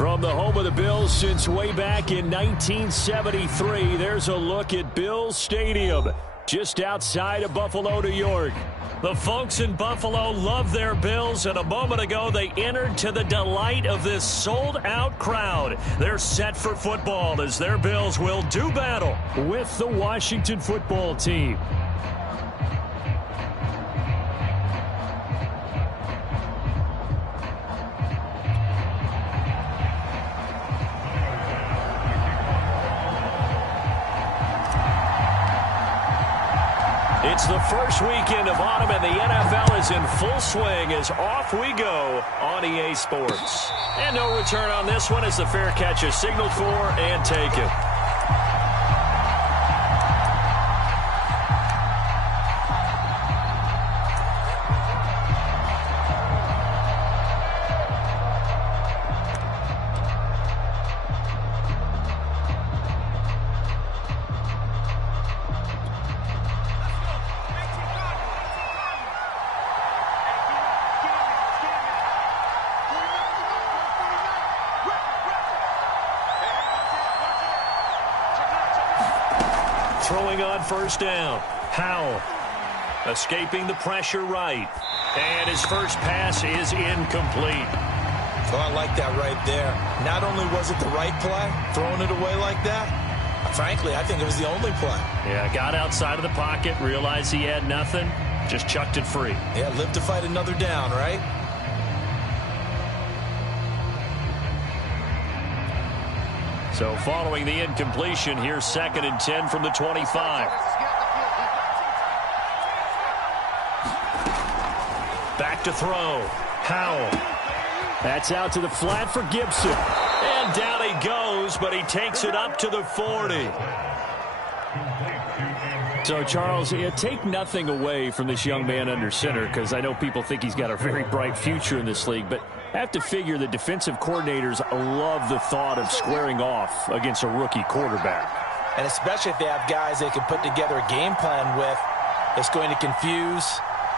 From the home of the Bills since way back in 1973, there's a look at Bills Stadium, just outside of Buffalo, New York. The folks in Buffalo love their Bills, and a moment ago they entered to the delight of this sold-out crowd. They're set for football as their Bills will do battle with the Washington football team. It's the first weekend of autumn, and the NFL is in full swing as off we go on EA Sports. And no return on this one as the fair catch is signaled for and taken. Throwing on first down. Howell escaping the pressure right. And his first pass is incomplete. Oh, I like that right there. Not only was it the right play, throwing it away like that, frankly, I think it was the only play. Yeah, got outside of the pocket, realized he had nothing, just chucked it free. Yeah, live to fight another down, right? So following the incompletion, here's 2nd and 10 from the 25. Back to throw. Howell. That's out to the flat for Gibson. And down he goes, but he takes it up to the 40. So, Charles, take nothing away from this young man under center, because I know people think he's got a very bright future in this league, but I have to figure the defensive coordinators love the thought of squaring off against a rookie quarterback. And especially if they have guys they can put together a game plan with that's going to confuse,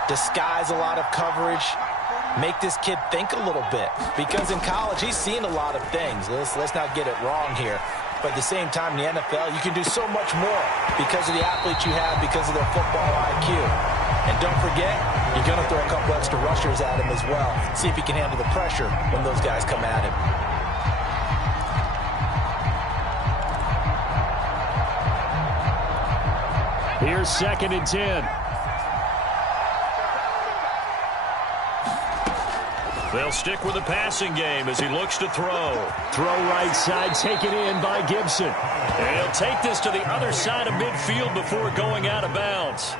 disguise a lot of coverage, make this kid think a little bit. Because in college, he's seen a lot of things. Let's not get it wrong here. But at the same time, in the NFL, you can do so much more because of the athletes you have, because of their football IQ. And don't forget, you're going to throw a couple extra rushers at him as well. See if he can handle the pressure when those guys come at him. Here's 2nd and 10. They'll stick with the passing game as he looks to throw. Throw right side, taken in by Gibson. And he'll take this to the other side of midfield before going out of bounds.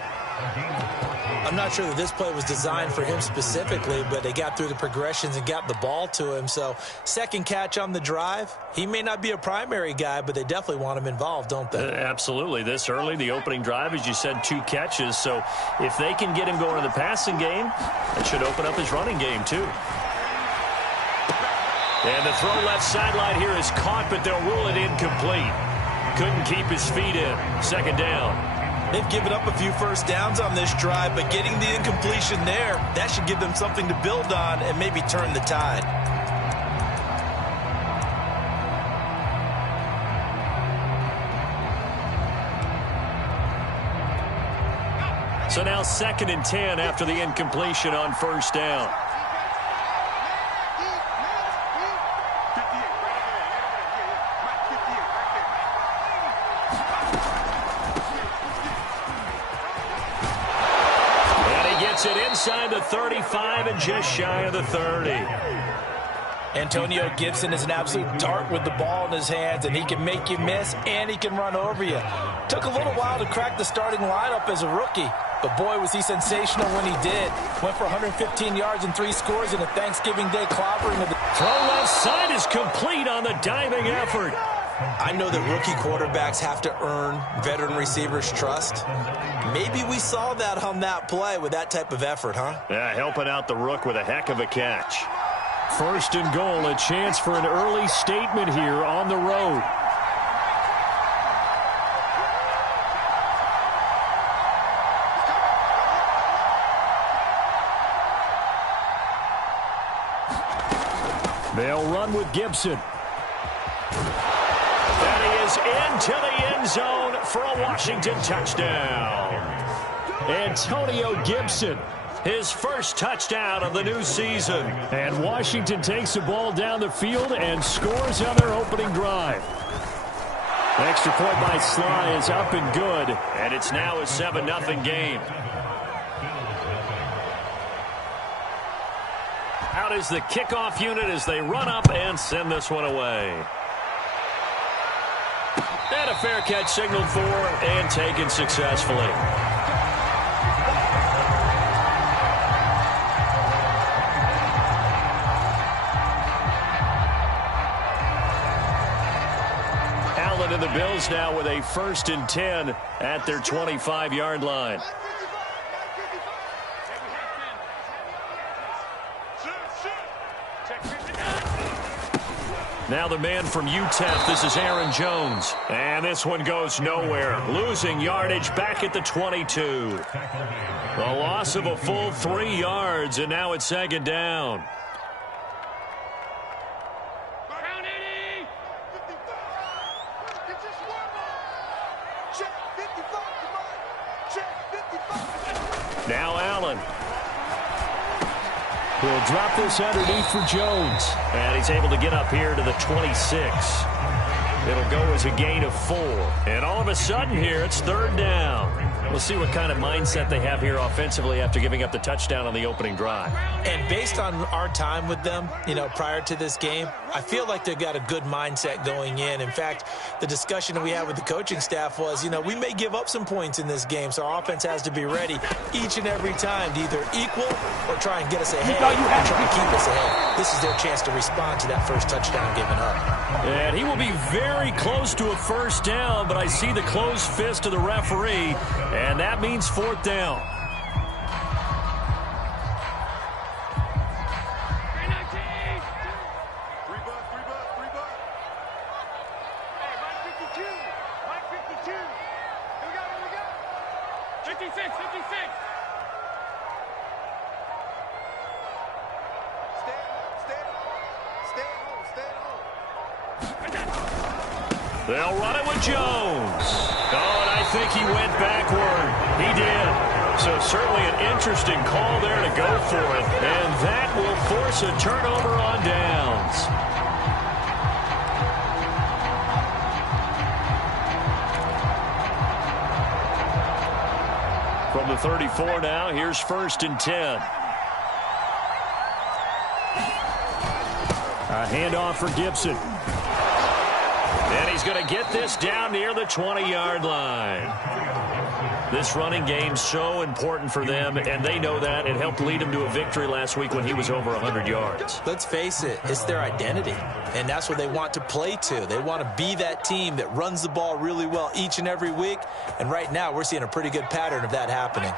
I'm not sure that this play was designed for him specifically, but they got through the progressions and got the ball to him. So, second catch on the drive. He may not be a primary guy, but they definitely want him involved, don't they? Absolutely. This early, the opening drive, as you said, 2 catches. So, if they can get him going in the passing game, it should open up his running game, too. And the throw left sideline here is caught, but they'll rule it incomplete. Couldn't keep his feet in. 2nd down. They've given up a few first downs on this drive, but getting the incompletion there, that should give them something to build on and maybe turn the tide. So now 2nd and 10 after the incompletion on first down. It inside the 35 and just shy of the 30. Antonio Gibson is an absolute dart with the ball in his hands, and he can make you miss and he can run over you. Took a little while to crack the starting lineup as a rookie, but boy, was he sensational when he did. Went for 115 yards and 3 scores in a Thanksgiving Day clobbering of the throw left side is complete on the diving effort. I know that rookie quarterbacks have to earn veteran receivers' trust. Maybe we saw that on that play with that type of effort, huh? Yeah, helping out the rook with a heck of a catch. 1st and goal, a chance for an early statement here on the road. They'll run with Gibson. goes into the end zone for a Washington touchdown. Antonio Gibson, his first touchdown of the new season. And Washington takes the ball down the field and scores on their opening drive. The extra point by Sly is up and good, and it's now a 7-0 game. Out is the kickoff unit as they run up and send this one away. And a fair catch signaled for and taken successfully. Allen and the Bills now with a 1st and 10 at their 25-yard line. Now the man from UTEP, this is Aaron Jones. And this one goes nowhere. Losing yardage back at the 22. A loss of a full 3 yards, and now it's 2nd down. Now Allen. He'll drop this underneath for Jones. And he's able to get up here to the 26. It'll go as a gain of 4. And all of a sudden here, it's 3rd down. We'll see what kind of mindset they have here offensively after giving up the touchdown on the opening drive. And based on our time with them, prior to this game, I feel like they've got a good mindset going in. In fact, the discussion that we had with the coaching staff was, we may give up some points in this game, so our offense has to be ready each and every time to either equal or try and get us ahead and try to keep us ahead. This is their chance to respond to that first touchdown given up. And he will be very close to a 1st down, but I see the closed fist of the referee, and that means 4th down. They'll run it with Jones. Oh, and I think he went backward. He did. So certainly an interesting call there to go for it. And that will force a turnover on downs. From the 34 now, here's 1st and 10. A handoff for Gibson. And he's going to get this down near the 20-yard line. This running game's so important for them, and they know that. It helped lead them to a victory last week when he was over 100 yards. Let's face it, it's their identity, and that's what they want to play to. They want to be that team that runs the ball really well each and every week, and right now we're seeing a pretty good pattern of that happening.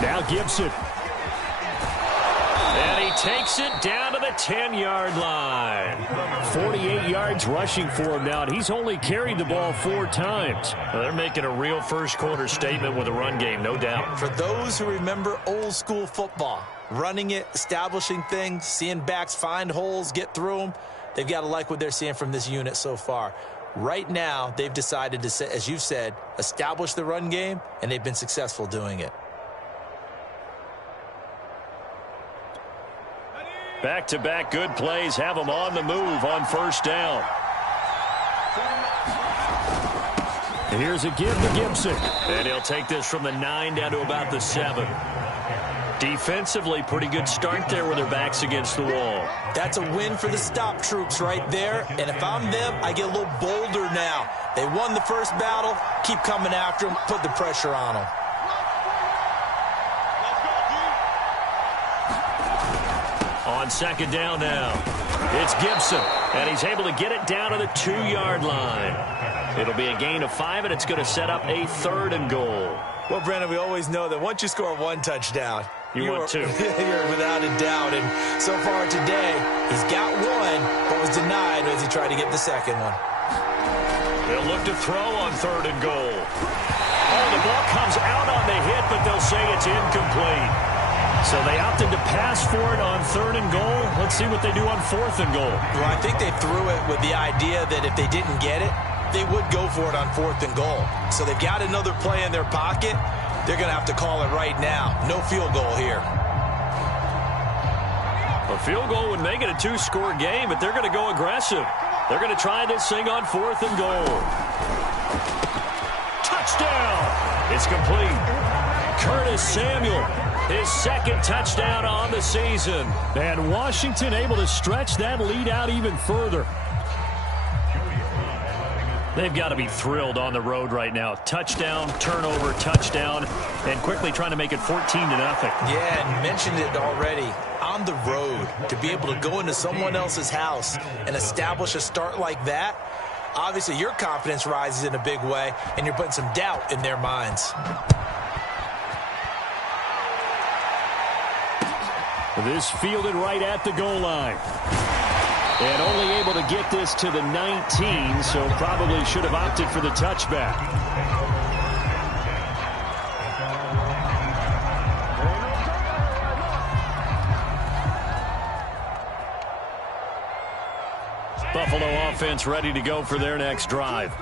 Now Gibson. And he takes it down to the 10-yard line. 48 yards rushing for him now, and he's only carried the ball 4 times. Well, they're making a real first-quarter statement with a run game, no doubt. For those who remember old-school football, running it, establishing things, seeing backs find holes, get through them, they've got to like what they're seeing from this unit so far. Right now, they've decided to, as you've said, establish the run game, and they've been successful doing it. Back-to-back good plays have them on the move on 1st down. And here's a give to Gibson. And he'll take this from the 9 down to about the 7. Defensively, pretty good start there with their backs against the wall. That's a win for the stop troops right there. And if I'm them, I get a little bolder now. They won the first battle. Keep coming after them. Put the pressure on them. On 2nd down now, it's Gibson, and he's able to get it down to the 2-yard line. It'll be a gain of 5, and it's going to set up a 3rd and goal. Well, Brandon, we always know that once you score 1 touchdown, you want 2. You're without a doubt, and so far today, he's got 1, but was denied as he tried to get the 2nd one. They'll look to throw on 3rd and goal. Oh, the ball comes out on the hit, but they'll say it's incomplete. So they opted to pass for it on 3rd and goal. Let's see what they do on 4th and goal. Well, I think they threw it with the idea that if they didn't get it, they would go for it on 4th and goal. So they've got another play in their pocket. They're going to have to call it right now. No field goal here. A field goal would make it a 2-score game, but they're going to go aggressive. They're going to try this thing on 4th and goal. Touchdown! It's complete. Curtis Samuel, his 2nd touchdown on the season. And Washington able to stretch that lead out even further. They've got to be thrilled on the road right now. Touchdown, turnover, touchdown, and quickly trying to make it 14-0. Yeah, and mentioned it already. On the road, to be able to go into someone else's house and establish a start like that, obviously your confidence rises in a big way, and you're putting some doubt in their minds. This fielded right at the goal line. And only able to get this to the 19, so probably should have opted for the touchback. Buffalo offense ready to go for their next drive.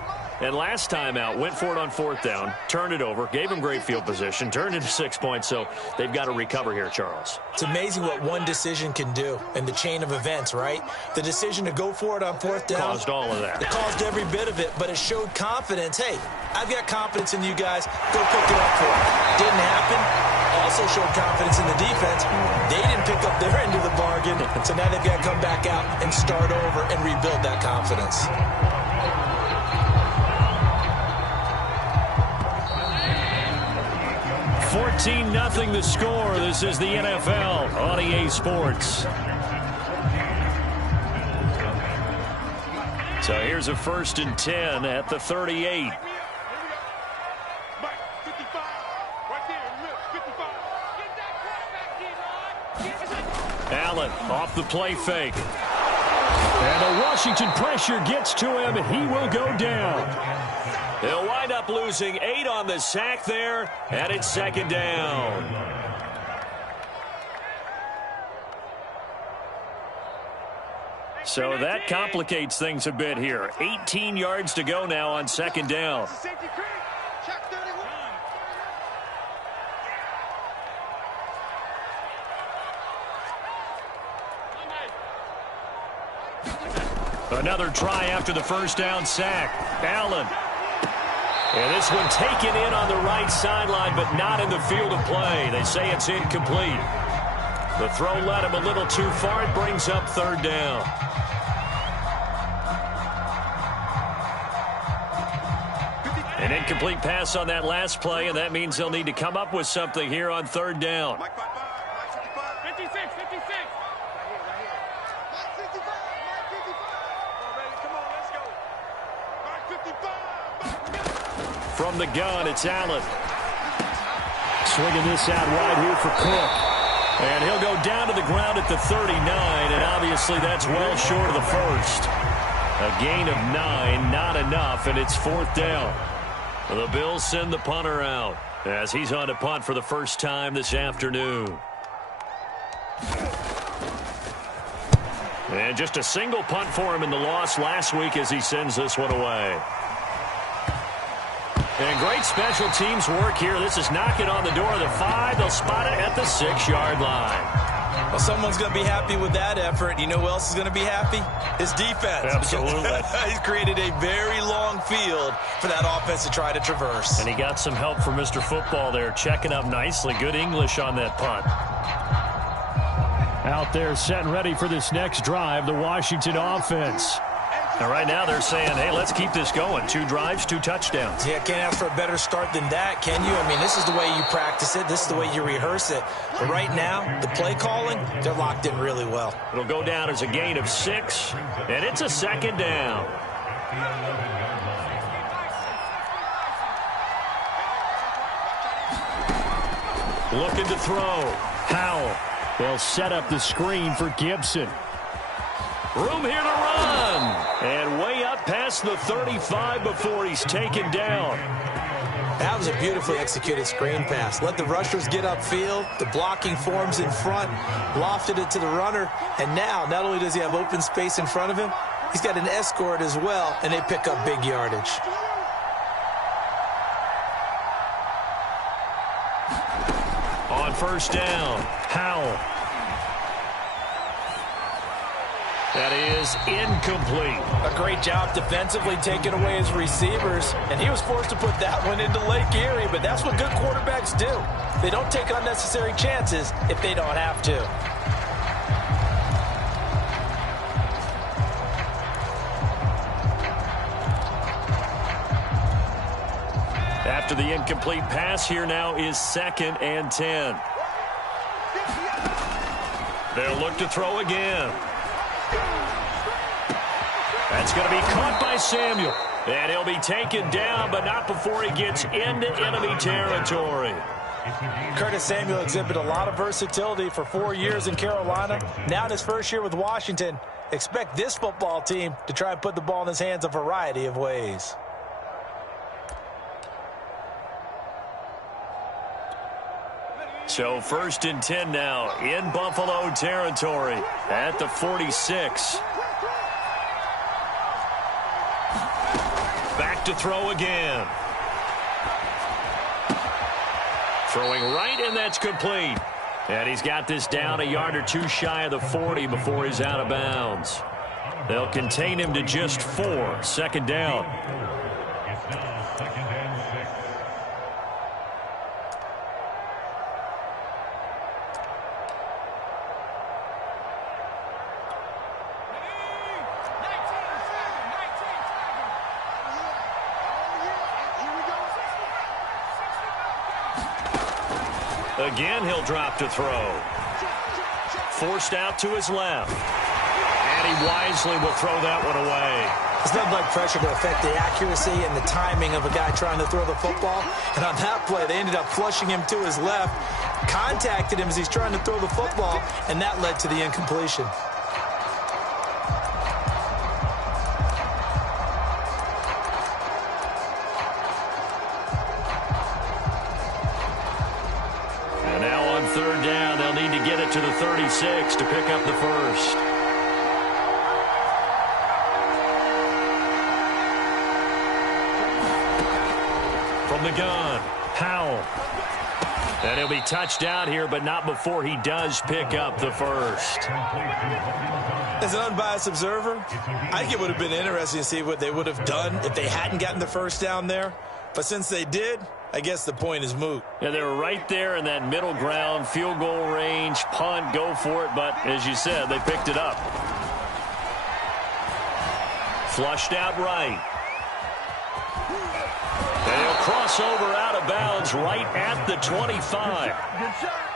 And last time out, went for it on 4th down, turned it over, gave them great field position, turned into 6 points, so they've got to recover here, Charles. It's amazing what one decision can do in the chain of events, right? The decision to go for it on 4th down. Caused all of that. It caused every bit of it, but it showed confidence. Hey, I've got confidence in you guys. Go pick it up for it. Didn't happen. Also showed confidence in the defense. They didn't pick up their end of the bargain, so now they've got to come back out and start over and rebuild that confidence. 14-0 the score. This is the NFL on EA Sports. So here's a 1st and 10 at the 38. Allen off the play fake. And the Washington pressure gets to him. He will go down. They'll wind up losing 8 on the sack there, and it's 2nd down. So that complicates things a bit here. 18 yards to go now on 2nd down. Another try after the 1st down sack. Allen. And this one taken in on the right sideline, but not in the field of play. They say it's incomplete. The throw led him a little too far. It brings up 3rd down. An incomplete pass on that last play, and that means they'll need to come up with something here on 3rd down. 56. From the gun, it's Allen. Swinging this out wide here for Cook. And he'll go down to the ground at the 39, and obviously that's well short of the 1st. A gain of 9, not enough, and it's 4th down. The Bills send the punter out as he's on to punt for the first time this afternoon. And just a single punt for him in the loss last week as he sends this one away. And great special teams work here. This is knocking on the door of the 5. They'll spot it at the 6-yard line. Well, someone's going to be happy with that effort. You know who else is going to be happy? His defense. Absolutely. He's created a very long field for that offense to try to traverse. And he got some help from Mr. Football there, checking up nicely. Good English on that punt. Out there set and ready for this next drive, the Washington offense. And right now they're saying, hey, let's keep this going. 2 drives, 2 touchdowns. Yeah, can't ask for a better start than that, can you? I mean, this is the way you practice it. This is the way you rehearse it. But right now, the play calling, they're locked in really well. It'll go down as a gain of 6, and it's a 2nd down. Looking to throw. Howell. They'll set up the screen for Gibson. Room here to run. And way up past the 35 before he's taken down. That was a beautifully executed screen pass. Let the rushers get upfield. The blocking forms in front. Lofted it to the runner. And now, not only does he have open space in front of him, he's got an escort as well, and they pick up big yardage. On first down, Howell. That is incomplete. A great job defensively taking away his receivers, and he was forced to put that one into Lake Erie, but that's what good quarterbacks do. They don't take unnecessary chances if they don't have to. After the incomplete pass, here now is 2nd and 10. They'll look to throw again. That's going to be caught by Samuel. And he'll be taken down, but not before he gets into enemy territory. Curtis Samuel exhibited a lot of versatility for 4 years in Carolina. Now in his first year with Washington, expect this football team to try and put the ball in his hands a variety of ways. So 1st and 10 now in Buffalo territory at the 46. Back to throw again. Throwing right, and that's complete. And he's got this down a yard or two shy of the 40 before he's out of bounds. They'll contain him to just 4. 2nd down. Again, he'll drop to throw. Forced out to his left. And he wisely will throw that one away. There's nothing like pressure to affect the accuracy and the timing of a guy trying to throw the football. And on that play, they ended up flushing him to his left, contacted him as he's trying to throw the football, and that led to the incompletion. And now on 3rd down, they'll need to get it to the 36 to pick up the first. From the gun, Howell. And he'll be touched out here, but not before he does pick up the first. As an unbiased observer, I think it would have been interesting to see what they would have done if they hadn't gotten the first down there. But since they did, I guess the point is moot. Yeah, they were right there in that middle ground, field goal range, punt, go for it. But as you said, they picked it up. Flushed out right. They'll cross over out of bounds right at the 25.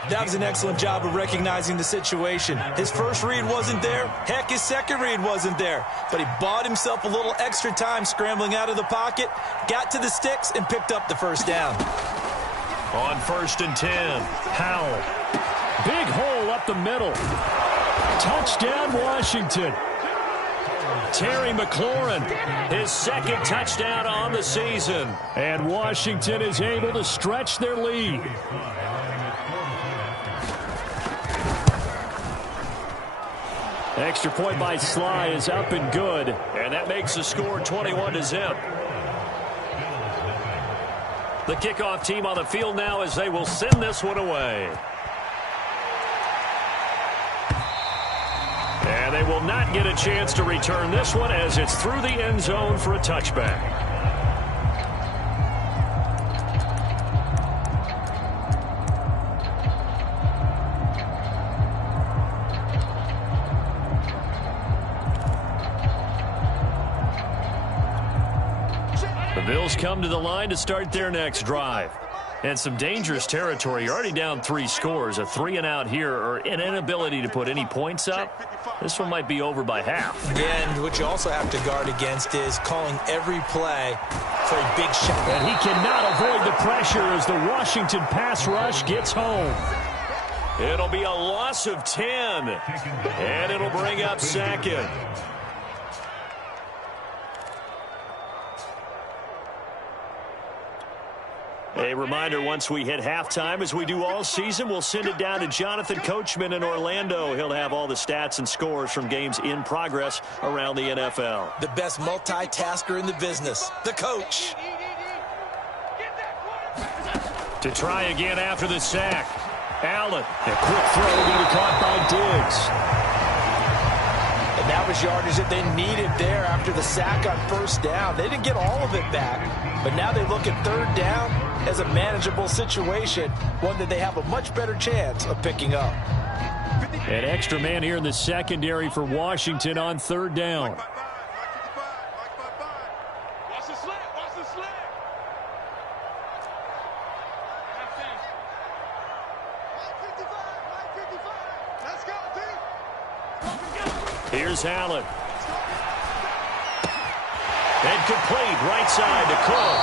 That was an excellent job of recognizing the situation. His first read wasn't there. Heck, his second read wasn't there. But he bought himself a little extra time scrambling out of the pocket, got to the sticks, and picked up the first down. On 1st and 10, Howell. Big hole up the middle. Touchdown, Washington. Terry McLaurin, his 2nd touchdown on the season. And Washington is able to stretch their lead. Extra point by Sly is up and good. And that makes the score 21-0. The kickoff team on the field now as they will send this one away. And they will not get a chance to return this one as it's through the end zone for a touchback. The Bills come to the line to start their next drive. And some dangerous territory. You're already down 3 scores. A 3 and out here, or an inability to put any points up. This one might be over by half. And what you also have to guard against is calling every play for a big shot. And he cannot avoid the pressure as the Washington pass rush gets home. It'll be a loss of 10. And it'll bring up 2nd. A reminder, once we hit halftime, as we do all season, we'll send it down to Jonathan Coachman in Orlando. He'll have all the stats and scores from games in progress around the NFL. The best multitasker in the business, the coach. To try again after the sack. Allen, a quick throw going to be caught by Diggs. And that was yardage that they needed there after the sack on first down. They didn't get all of it back, but now they look at third down as a manageable situation, one that they have a much better chance of picking up. An extra man here in the secondary for Washington on third down. Watch the slant. Watch the slant. Let's go, team. Here's Allen. And complete right side to Cook.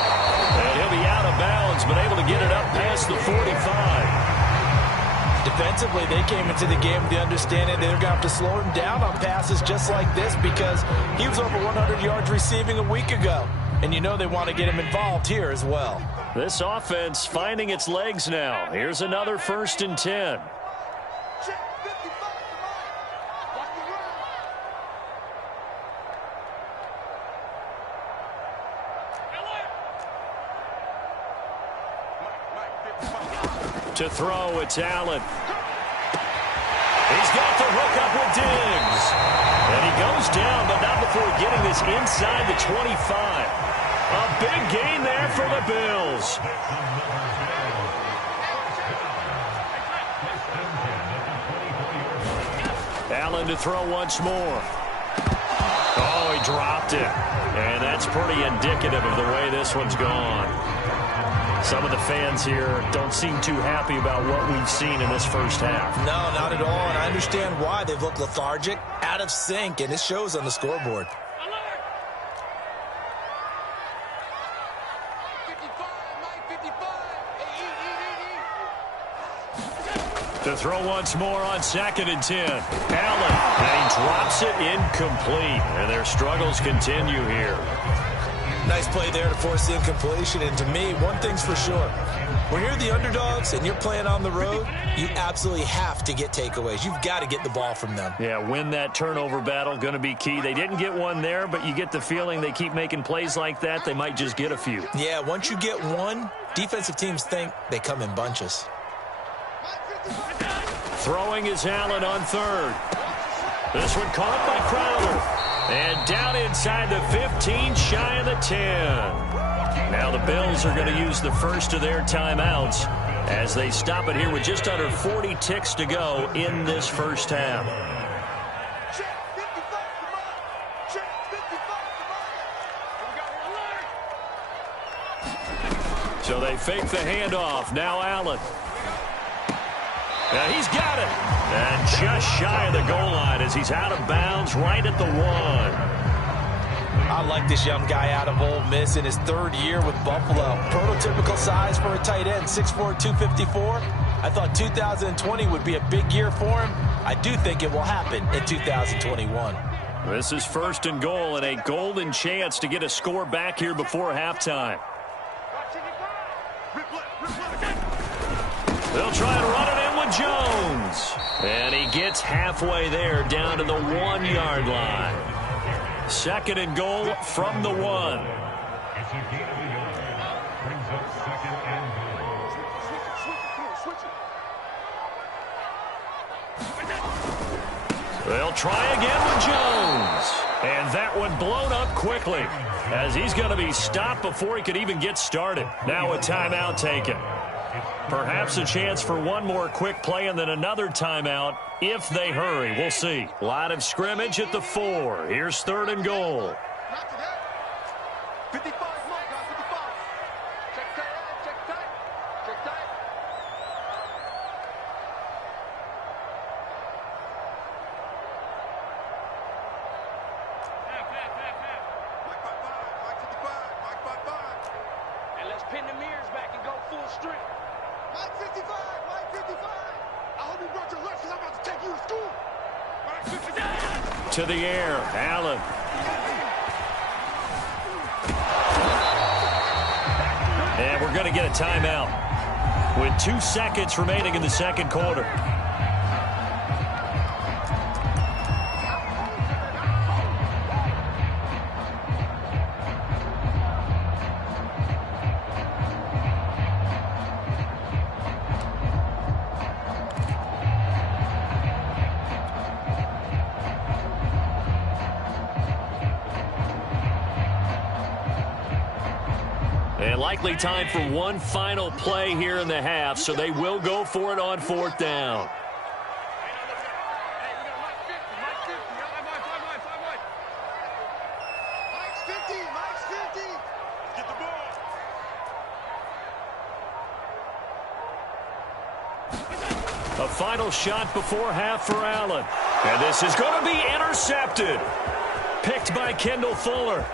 And he'll be out of bounds, but able to get it up past the 45. Defensively, they came into the game with the understanding they're going to have to slow him down on passes just like this because he was over 100 yards receiving a week ago. And you know they want to get him involved here as well. This offense finding its legs now. Here's another 1st and 10. To throw, it's Allen. He's got the hook up with Diggs. And he goes down, but not before getting this inside the 25. A big gain there for the Bills. Allen to throw once more. Oh, he dropped it. And that's pretty indicative of the way this one's gone. Some of the fans here don't seem too happy about what we've seen in this first half. No, not at all, and I understand why. They've looked lethargic, out of sync, and it shows on the scoreboard. To throw once more on 2nd and 10. Allen, and he drops it incomplete. And their struggles continue here. Nice play there to force the incompletion, and to me, one thing's for sure. When you're the underdogs and you're playing on the road, you absolutely have to get takeaways. You've got to get the ball from them. Yeah, win that turnover battle, going to be key. They didn't get one there, but you get the feeling they keep making plays like that, they might just get a few. Yeah, once you get one, defensive teams think they come in bunches. Throwing is Allen on 3rd. This one caught by Crowder. And down inside the 15, shy of the 10. Now the Bills are going to use the first of their timeouts as they stop it here with just under 40 ticks to go in this first half. So they fake the handoff. Now Allen. Now he's got it. And just shy of the goal line as he's out of bounds right at the 1. I like this young guy out of Ole Miss in his 3rd year with Buffalo. Prototypical size for a tight end, 6'4", 254. I thought 2020 would be a big year for him. I do think it will happen in 2021. This is 1st and goal and a golden chance to get a score back here before halftime. They'll try and run it in with Jones. And he gets halfway there down to the 1-yard line. 2nd and goal from the 1. They'll try again with Jones. And that one blown up quickly as he's going to be stopped before he could even get started. Now a timeout taken. Perhaps a chance for one more quick play and then another timeout if they hurry. We'll see. Line of scrimmage at the 4. Here's 3rd and goal. And let's pin the mirrors back and go full strength. Mike 55, Mike 55. I hope you brought your lunch because I'm about to take you to school. Mike 55. To the air, Allen. And we're going to get a timeout with 2 seconds remaining in the second quarter. And likely time for one final play here in the half, so they will go for it on 4th down. A final shot before half for Allen. And this is going to be intercepted. Picked by Kendall Fuller.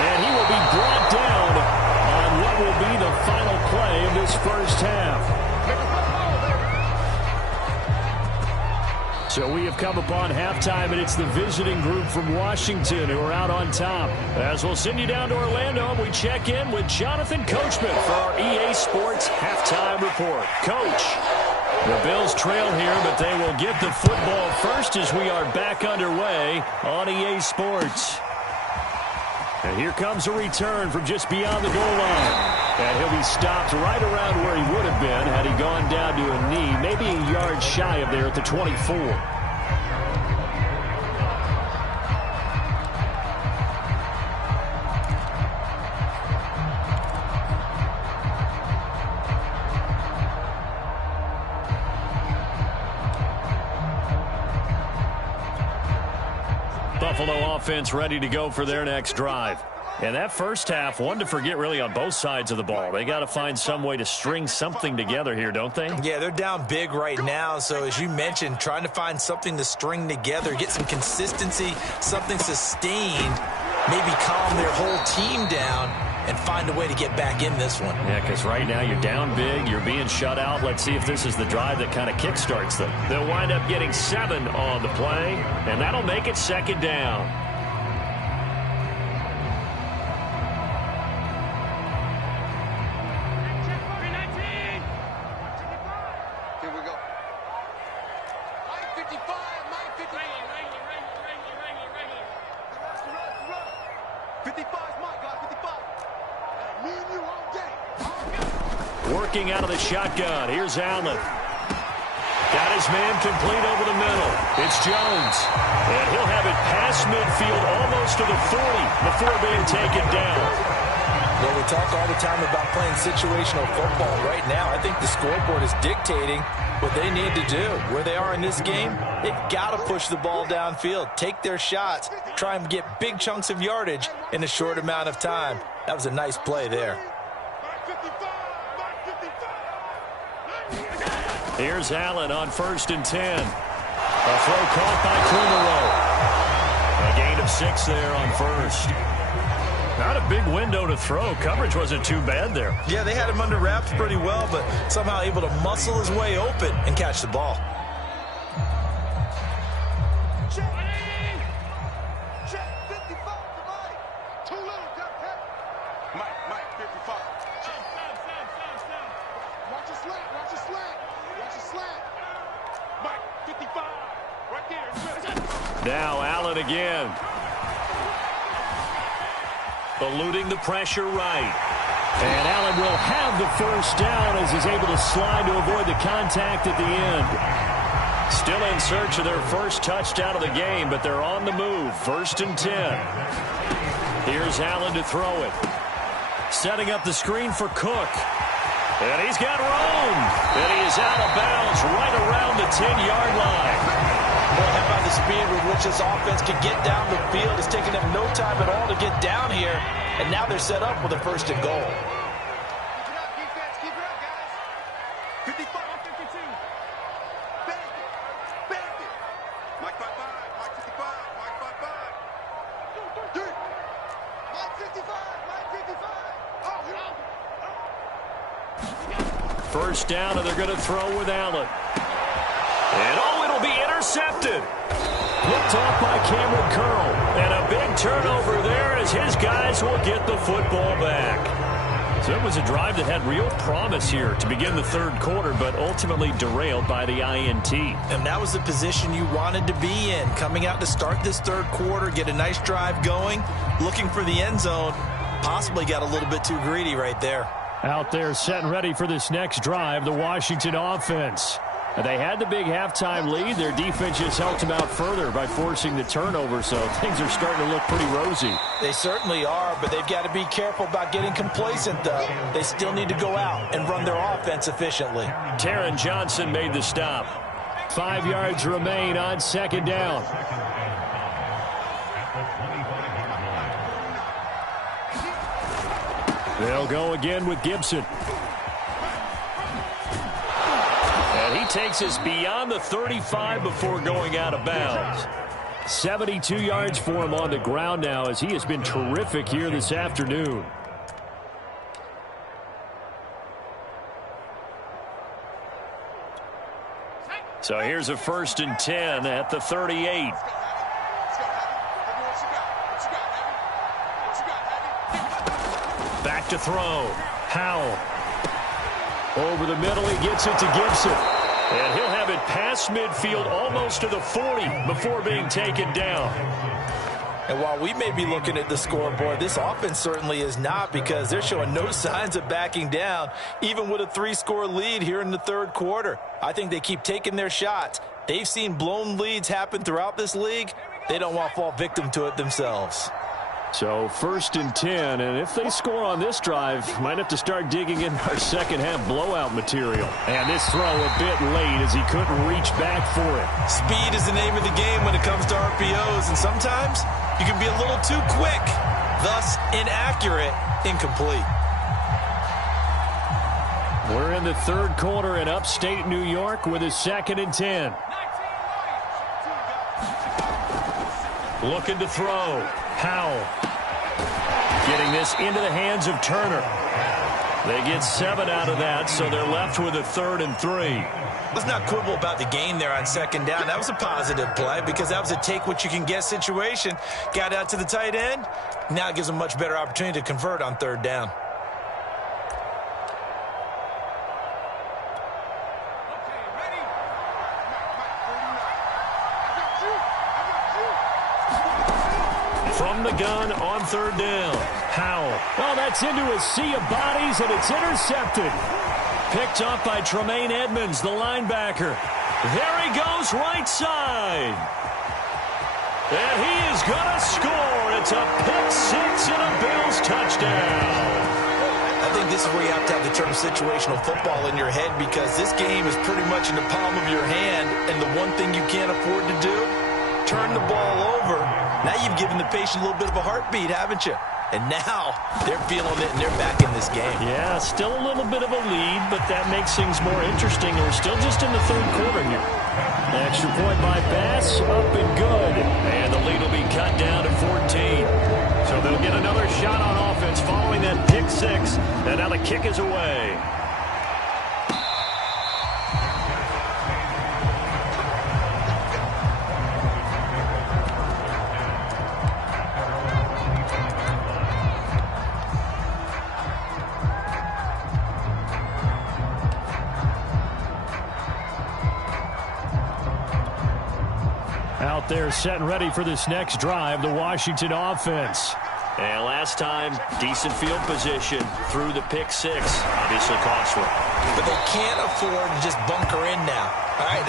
And he will be brought down on what will be the final play of this first half. So we have come upon halftime, and it's the visiting group from Washington who are out on top. As we'll send you down to Orlando, we check in with Jonathan Coachman for our EA Sports Halftime Report. Coach, the Bills trail here, but they will get the football first as we are back underway on EA Sports. And here comes a return from just beyond the goal line. And he'll be stopped right around where he would have been had he gone down to a knee, maybe a yard shy of there at the 24. Buffalo offense ready to go for their next drive. And that first half, one to forget really on both sides of the ball. They got to find some way to string something together here, don't they? Yeah, they're down big right now. So as you mentioned, trying to find something to string together, get some consistency, something sustained, maybe calm their whole team down and find a way to get back in this one. Yeah, because right now you're down big, you're being shut out. Let's see if this is the drive that kind of kickstarts them. They'll wind up getting 7 on the play, and that'll make it 2nd down. Working out of the shotgun. Here's Allen. Got his man complete over the middle. It's Jones. And he'll have it past midfield almost to the 40 before being taken down. Well, we talk all the time about playing situational football. Right now, I think the scoreboard is dictating what they need to do. Where they are in this game, they've got to push the ball downfield, take their shots, try and get big chunks of yardage in a short amount of time. That was a nice play there. Here's Allen on 1st and 10. A throw caught by Kumaro. A gain of 6 there on 1st. Not a big window to throw. Coverage wasn't too bad there. Yeah, they had him under wraps pretty well, but somehow able to muscle his way open and catch the ball. Now Allen again. Eluding the pressure right. And Allen will have the first down as he's able to slide to avoid the contact at the end. Still in search of their first touchdown of the game, but they're on the move. 1st and 10. Here's Allen to throw it. Setting up the screen for Cook. And he's got room. And he is out of bounds right around the 10-yard line. Boy, how about the speed with which this offense can get down the field? It's taking them no time at all to get down here. And now they're set up with a 1st and goal. Keep it up, defense. Keep it up, guys. 55, 52. Bend it. Bend it. Mike 55. Mike 55. Mike 55. Dude. Mike 55. Mike 55. Oh, you know. First down, and they're going to throw with Allen. And it'll be intercepted. Picked off by Cameron Curl. And a big turnover there as his guys will get the football back. So it was a drive that had real promise here to begin the third quarter, but ultimately derailed by the INT. And that was the position you wanted to be in, coming out to start this third quarter, get a nice drive going, looking for the end zone. Possibly got a little bit too greedy right there. Out there set and ready for this next drive, the Washington offense. They had the big halftime lead. Their defense just helped them out further by forcing the turnover, so things are starting to look pretty rosy. They certainly are, but they've got to be careful about getting complacent, though. They still need to go out and run their offense efficiently. Taron Johnson made the stop. 5 yards remain on second down. They'll go again with Gibson. And he takes us beyond the 35 before going out of bounds. 72 yards for him on the ground now, as he has been terrific here this afternoon. So here's a 1st and 10 at the 38. Back to throw. Howell. Over the middle, he gets it to Gibson. And he'll have it past midfield almost to the 40 before being taken down. And while we may be looking at the scoreboard, this offense certainly is not, because they're showing no signs of backing down, even with a 3-score lead here in the third quarter. I think they keep taking their shots. They've seen blown leads happen throughout this league. They don't want to fall victim to it themselves. So 1st and 10, and if they score on this drive, might have to start digging in our second half blowout material. And this throw a bit late as he couldn't reach back for it. Speed is the name of the game when it comes to RPOs, and sometimes you can be a little too quick, thus inaccurate, incomplete. We're in the third quarter in upstate New York with a 2nd and 10. Looking to throw. Howell. Getting this into the hands of Turner. They get 7 out of that, so they're left with a 3rd and 3. Let's not quibble about the gain there on second down. That was a positive play, because that was a take-what-you-can-get situation. Got out to the tight end. Now it gives them a much better opportunity to convert on 3rd down. From the gun on 3rd down. Howell. Well, that's into a sea of bodies, and it's intercepted. Picked up by Tremaine Edmonds, the linebacker. There he goes, right side. And he is going to score. It's a pick-6 and a Bills touchdown. I think this is where you have to have the term situational football in your head, because this game is pretty much in the palm of your hand, and the one thing you can't afford to do, turn the ball over. Now you've given the patient a little bit of a heartbeat, haven't you? And now they're feeling it, and they're back in this game. Yeah, still a little bit of a lead, but that makes things more interesting. We're still just in the third quarter here. Extra point by Bass, up and good. And the lead will be cut down to 14. So they'll get another shot on offense following that pick-6. And now the kick is away. Out there set and ready for this next drive, the Washington offense. And last time, decent field position through the pick-6. Obviously costly. But they can't afford to just bunker in now. All right,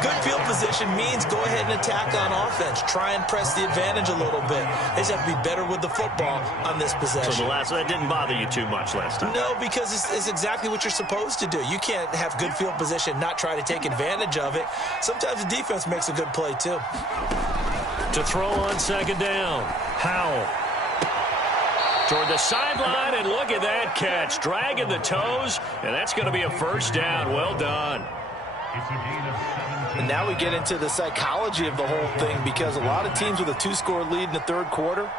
good field position means go ahead and attack on offense. Try and press the advantage a little bit. They just have to be better with the football on this possession. So that didn't bother you too much last time? No, because it's exactly what you're supposed to do. You can't have good field position, not try to take advantage of it. Sometimes the defense makes a good play, too. To throw on 2nd down, Howell. Toward the sideline, and look at that catch. Dragging the toes, and that's going to be a 1st down. Well done. And now we get into the psychology of the whole thing, because a lot of teams with a 2-score lead in the third quarter,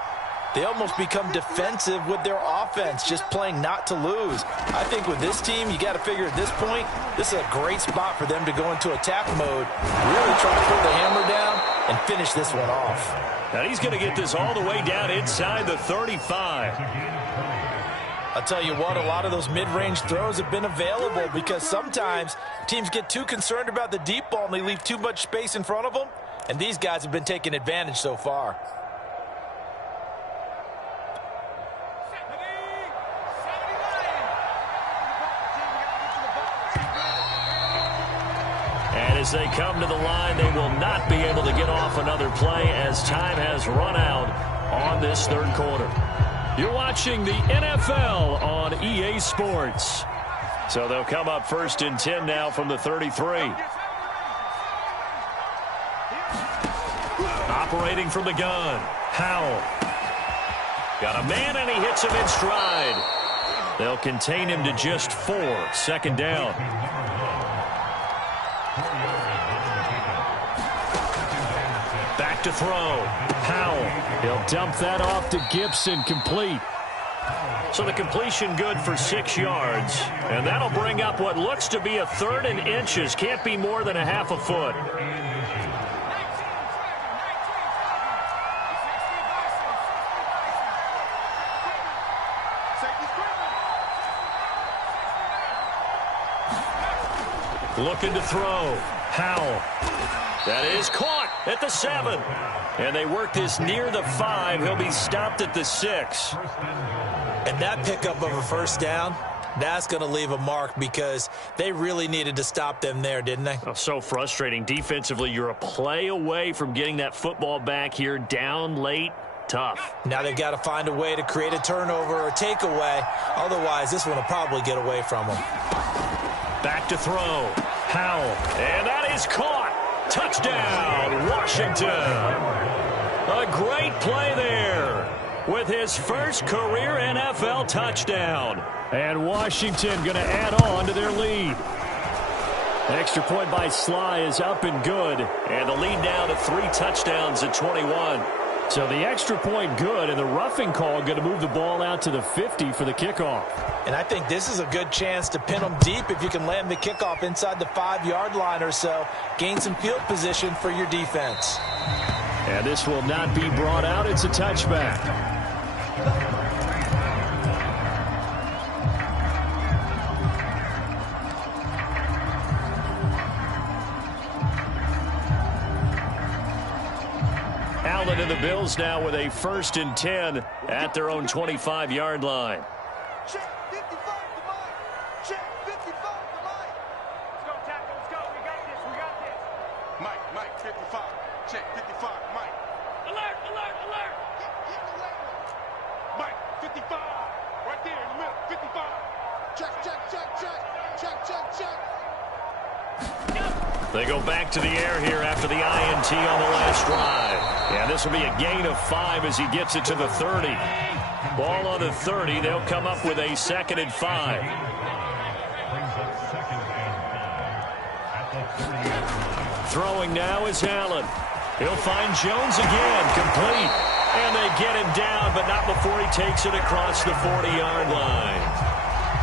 they almost become defensive with their offense, just playing not to lose. I think with this team, you got to figure at this point, this is a great spot for them to go into attack mode, really try to put the hammer down and finish this one off. Now he's going to get this all the way down inside the 35. I'll tell you what, a lot of those mid-range throws have been available because sometimes teams get too concerned about the deep ball and they leave too much space in front of them, and these guys have been taking advantage so far. And as they come to the line, they will not be able to get off another play as time has run out on this third quarter. You're watching the NFL on EA Sports. So they'll come up 1st and 10 now from the 33. Operating from the gun, Howell. Got a man, and he hits him in stride. They'll contain him to just 4. 2nd down. Back to throw. Howell. He'll dump that off to Gibson, complete. So the completion good for 6 yards. And that'll bring up what looks to be a 3rd and inches. Can't be more than a half a foot. Looking to throw. Howell. That is caught at the 7. And they work this near the 5. He'll be stopped at the 6. And that pickup of a 1st down, that's going to leave a mark because they really needed to stop them there, didn't they? Oh, so frustrating. Defensively, you're a play away from getting that football back here. Down late. Tough. Now they've got to find a way to create a turnover or takeaway. Otherwise, this one will probably get away from them. Back to throw. Howell. And that is caught. Touchdown, Washington. A great play there with his first career NFL touchdown. And Washington going to add on to their lead. Extra point by Sly is up and good. And the lead now to 3 touchdowns at 21. So the extra point good, and the roughing call going to move the ball out to the 50 for the kickoff. And I think this is a good chance to pin them deep if you can land the kickoff inside the 5-yard line or so. Gain some field position for your defense. And this will not be brought out. It's a touchback. Allen and the Bills now with a 1st and 10 at their own 25-yard line. Check 55 to Mike. Check 55 to Mike. Let's go, tackle. Let's go. We got this. We got this. Mike, 55. Check 55. Mike. Alert, alert, alert. Get away with it. Mike, 55. Right there in the middle. 55. Check, check, check, check. Check, check, check. They go back to the air here after the INT on the last drive. And this will be a gain of 5 as he gets it to the 30. Ball on the 30. They'll come up with a 2nd and 5. Throwing now is Allen. He'll find Jones again, complete. And they get him down, but not before he takes it across the 40-yard line.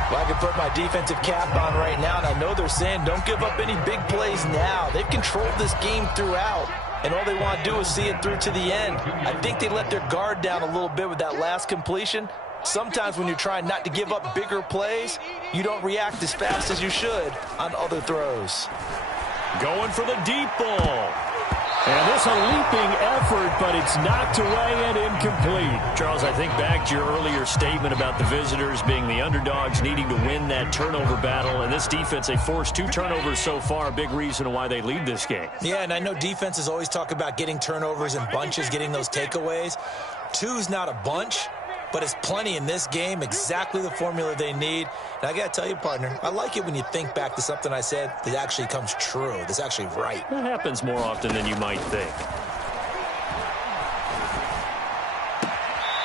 Well, I can put my defensive cap on right now, and I know they're saying don't give up any big plays now. They've controlled this game throughout, and all they want to do is see it through to the end. I think they let their guard down a little bit with that last completion. Sometimes when you're trying not to give up bigger plays, you don't react as fast as you should on other throws. Going for the deep ball. And this a leaping effort, but it's knocked away and incomplete. Charles, I think back to your earlier statement about the visitors being the underdogs needing to win that turnover battle. And this defense, they forced 2 turnovers so far, a big reason why they lead this game. Yeah, and I know defenses always talk about getting turnovers in bunches, getting those takeaways. 2's not a bunch, but it's plenty in this game, exactly the formula they need. And I got to tell you, partner, I like it when you think back to something I said that actually comes true, that's actually right. That happens more often than you might think.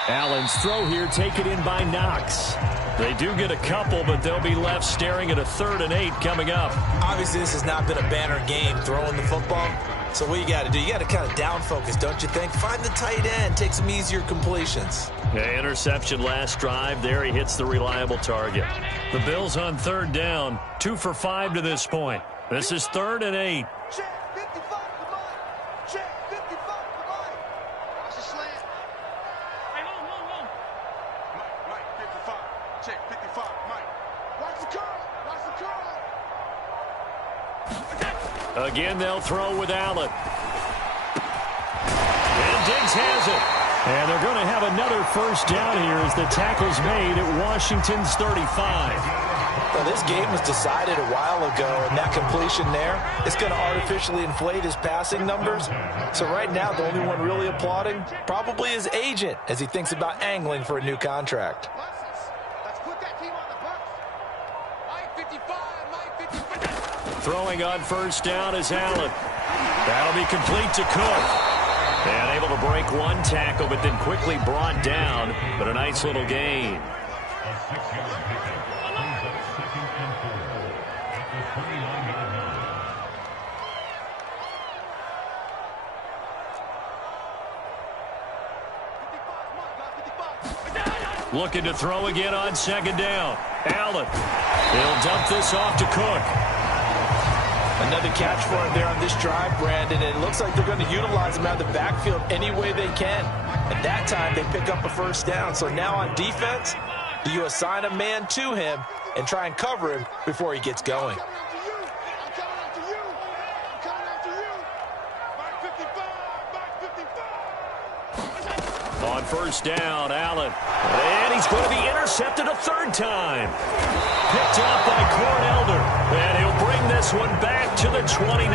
Allen's throw here taken in by Knox. They do get a couple, but they'll be left staring at a 3rd and 8 coming up. Obviously, this has not been a banner game throwing the football. So what you got to do, you got to kind of down focus, don't you think? Find the tight end, take some easier completions. Yeah, interception last drive. There he hits the reliable target. The Bills on 3rd down, 2 for 5 to this point. This is 3rd and 8. Check 55 to Mike. Check 55 to Mike. Watch the slant. Hey, hold. Mike, 55. Check 55, Mike. Watch the curl. Watch the curl. Again, they'll throw with Allen. And Diggs has it. And they're going to have another first down here as the tackle's made at Washington's 35. Well, this game was decided a while ago, and that completion there is going to artificially inflate his passing numbers. So right now, the only one really applauding probably his agent as he thinks about angling for a new contract. Let's put that team on the bus. Mike 55, Mike 55. Throwing on first down is Allen. That'll be complete to Cook. And able to break one tackle, but then quickly brought down. But a nice little gain. Looking to throw again on second down. Allen. He'll dump this off to Cook. Another catch for him there on this drive, Brandon. And it looks like they're going to utilize him out of the backfield any way they can. At that time, they pick up a first down. So now on defense, you assign a man to him and try and cover him before he gets going. I'm coming after you. I'm coming after you. Mike 55, Mike 55. On first down, Allen. And he's going to be intercepted a third time. Picked up by Cornelder. And he'll bring this one back to the 29.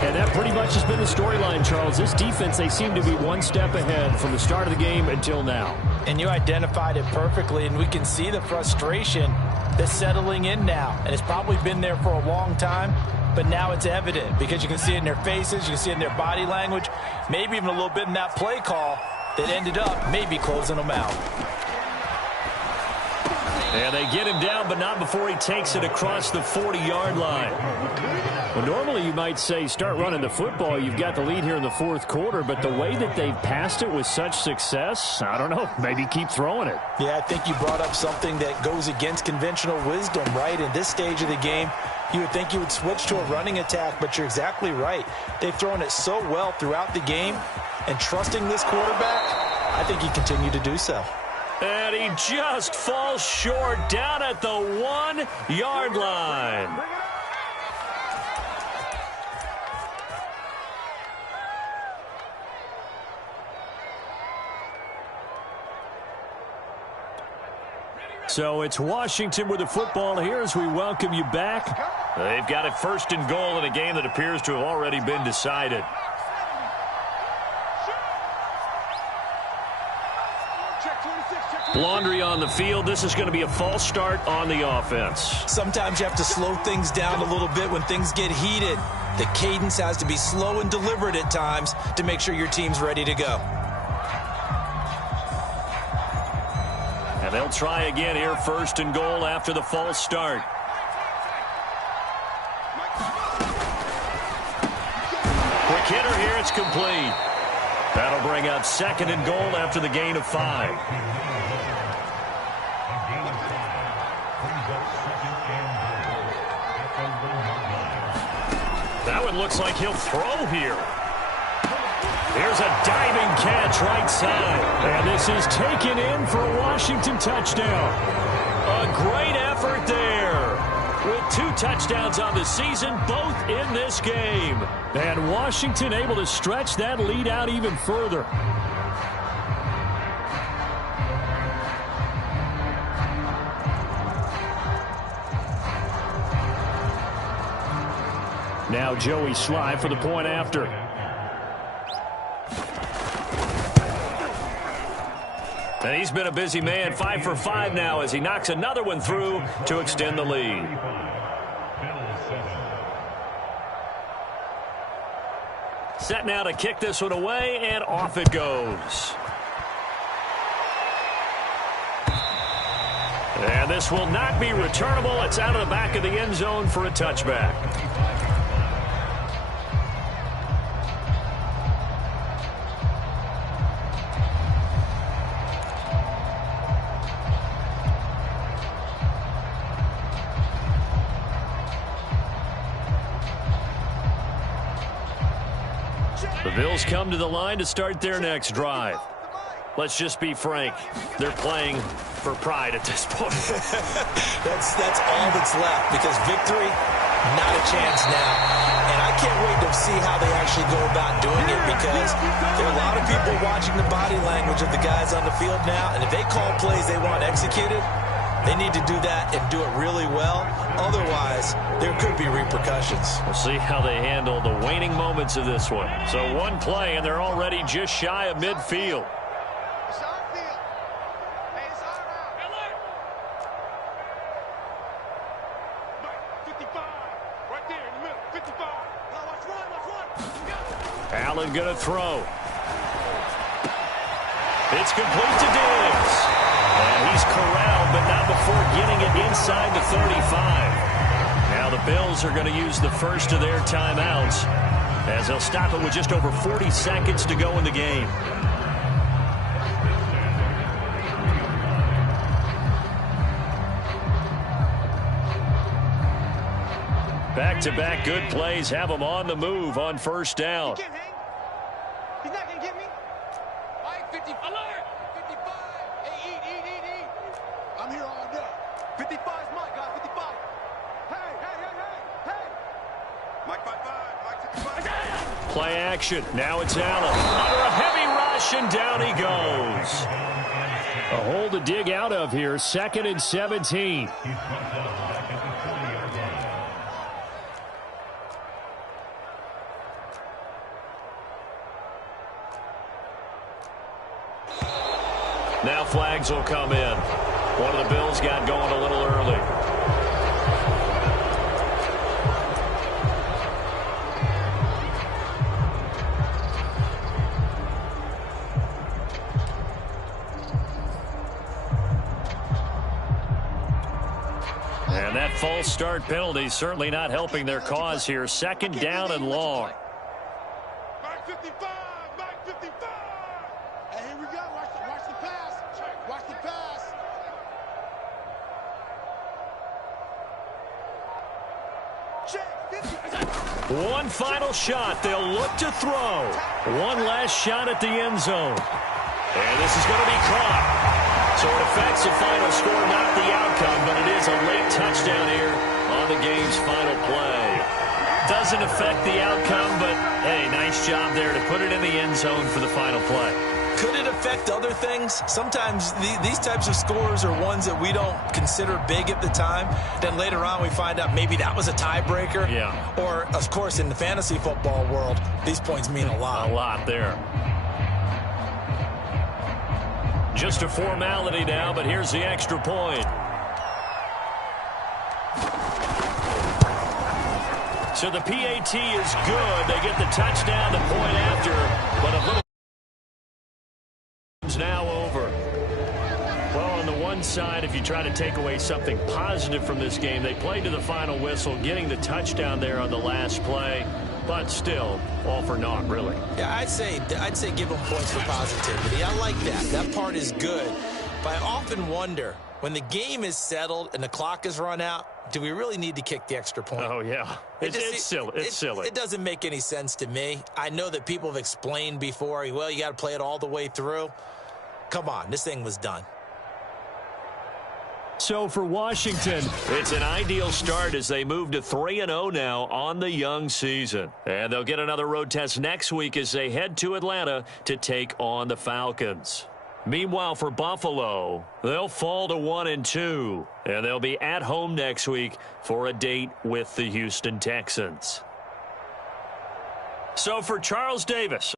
And that pretty much has been the storyline, Charles. This defense, they seem to be one step ahead from the start of the game until now. And you identified it perfectly, and we can see the frustration that's settling in now. And it's probably been there for a long time, but now it's evident because you can see it in their faces, you can see it in their body language, maybe even a little bit in that play call that ended up maybe closing them out. And they get him down, but not before he takes it across the 40-yard line. Well, normally you might say start running the football. You've got the lead here in the fourth quarter, but the way that they've passed it with such success, I don't know, maybe keep throwing it. Yeah, I think you brought up something that goes against conventional wisdom, right? In this stage of the game, you would think you would switch to a running attack, but you're exactly right. They've thrown it so well throughout the game, and trusting this quarterback, I think you continue to do so. And he just falls short down at the 1-yard line. So it's Washington with the football here as we welcome you back. They've got it first and goal in a game that appears to have already been decided. Laundry on the field. This is going to be a false start on the offense. Sometimes you have to slow things down a little bit when things get heated. The cadence has to be slow and deliberate at times to make sure your team's ready to go. And they'll try again here, first and goal after the false start. Quick hitter here, it's complete. That'll bring up second and goal after the gain of 5. That one looks like he'll throw here. Here's a diving catch right side. And this is taken in for a Washington touchdown. A great effort there. With 2 touchdowns on the season, both in this game. And Washington able to stretch that lead out even further. Now Joey Sly for the point after. And he's been a busy man, 5 for 5 now as he knocks another one through to extend the lead. Set now to kick this one away, and off it goes. And this will not be returnable. It's out of the back of the end zone for a touchback. The Bills come to the line to start their next drive. let's just be frank. They're playing for pride at this point. That's all that's left, because victory, not a chance now. And I can't wait to see how they actually go about doing it, because there are a lot of people watching the body language of the guys on the field now, and if they call plays they want executed, they need to do that and do it really well. Otherwise, there could be repercussions. We'll see how they handle the waning moments of this one. So one play, and they're already just shy of midfield. It's our field. Hey, it's our route. Mike, 55. Right there in the middle. 55. Now watch one. Allen going to throw. It's complete to Diggs. And he's corralled, but not before getting it inside the 35. Now the Bills are going to use the first of their timeouts, as they'll stop it with just over 40 seconds to go in the game. Back-to-back good plays have them on the move on first down. He can't hang. He's not going to get me. Mike, 50. Alert. 55. Hey, eat. I'm here all day. 55 is my guy. 55. Hey. Mike 55. Mike 55. Play action. Now it's Allen. Under a heavy rush, and down he goes. A hole to dig out of here. 2nd and 17. Now flags will come in. One of the Bills got going a little early. And that false start penalty certainly not helping their cause here. 2nd down and long. Mike 55. Mike 55. Hey, here we go. Watch the pass. Watch the pass. One final shot. They'll look to throw. One last shot at the end zone. And this is going to be caught. So it affects the final score, not the outcome, but it is a late touchdown here on the game's final play. Doesn't affect the outcome, but, hey, nice job there to put it in the end zone for the final play. Could it affect other things? Sometimes these types of scores are ones that we don't consider big at the time. Then later on we find out maybe that was a tiebreaker. Yeah. Or, of course, in the fantasy football world, these points mean a lot. A lot there. Just a formality now, but here's the extra point. So the PAT is good. They get the touchdown, the point after, but a little now over. Well, on the one side, if you try to take away something positive from this game, they played to the final whistle, getting the touchdown there on the last play, but still, all for naught, really. Yeah, I'd say give them points for positivity. I like that. That part is good. But I often wonder, when the game is settled and the clock is run out, do we really need to kick the extra point? Oh, yeah. It's silly. It's silly. It doesn't make any sense to me. I know that people have explained before, well, you got to play it all the way through. Come on, this thing was done. So for Washington, it's an ideal start as they move to 3-0 now on the young season. And they'll get another road test next week as they head to Atlanta to take on the Falcons. Meanwhile, for Buffalo, they'll fall to 1-2, and they'll be at home next week for a date with the Houston Texans. So for Charles Davis,